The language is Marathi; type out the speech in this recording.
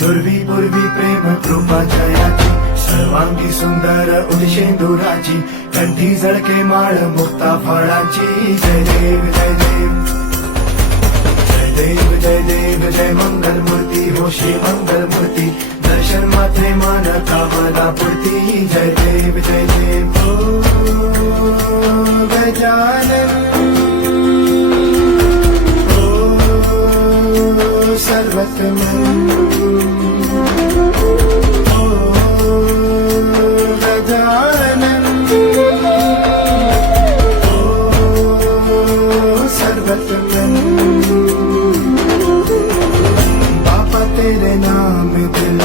दुर्वी पूर्वी प्रेम कृपा जयाची सर्वांगी सुंदर उदिशेंदुराची कंठी झळके माळ मुक्ता फळाची जय देव जय देव जय देव जय देव जय मंगल मूर्ती हो श्री मंगल मूर्ती दर्शन मात्रे मान कामना पूर्ती जय देव ओ गजानन ओ सर्वतमन बापा तेरे नाम दिल